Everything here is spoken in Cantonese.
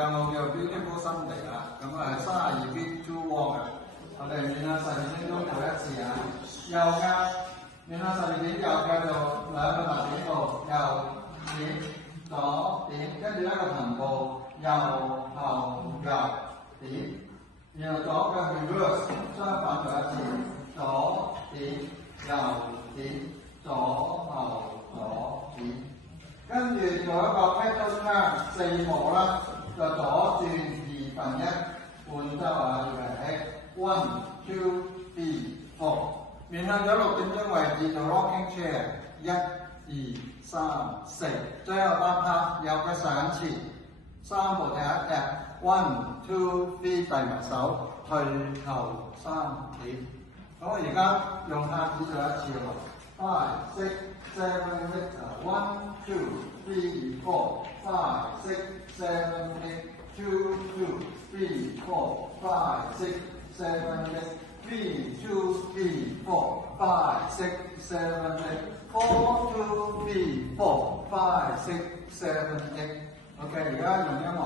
有冇叫 Beautiful Sunday 啊？咁啊32 bit to walk 啊！我哋練下12分鐘做一次啊！右腳練下12點，右腳就兩個踏點步，右點左點，跟住一個同步，右後右點，然後左腳 reverse 相反做一次，左點右點，左後左點。跟住做一個 pedal turn 4步啦，就左轉1/2，換周啊，預備起 1 2 3 4，面向咗6點鐘位置做 rocking chair 1 2 3 4，最後8拍右腳上前3步踢一踢 1 2 3， 遞埋手退後3點。咁我而家用拍子做一次喎 5 6 7 8 1 2 3 4 5 6 7 8 2 2 3 4 5 6 7 8 3 2 3 4 5 6 7 8 4 2 3 4 5 6 7 8。OK， 而家用音樂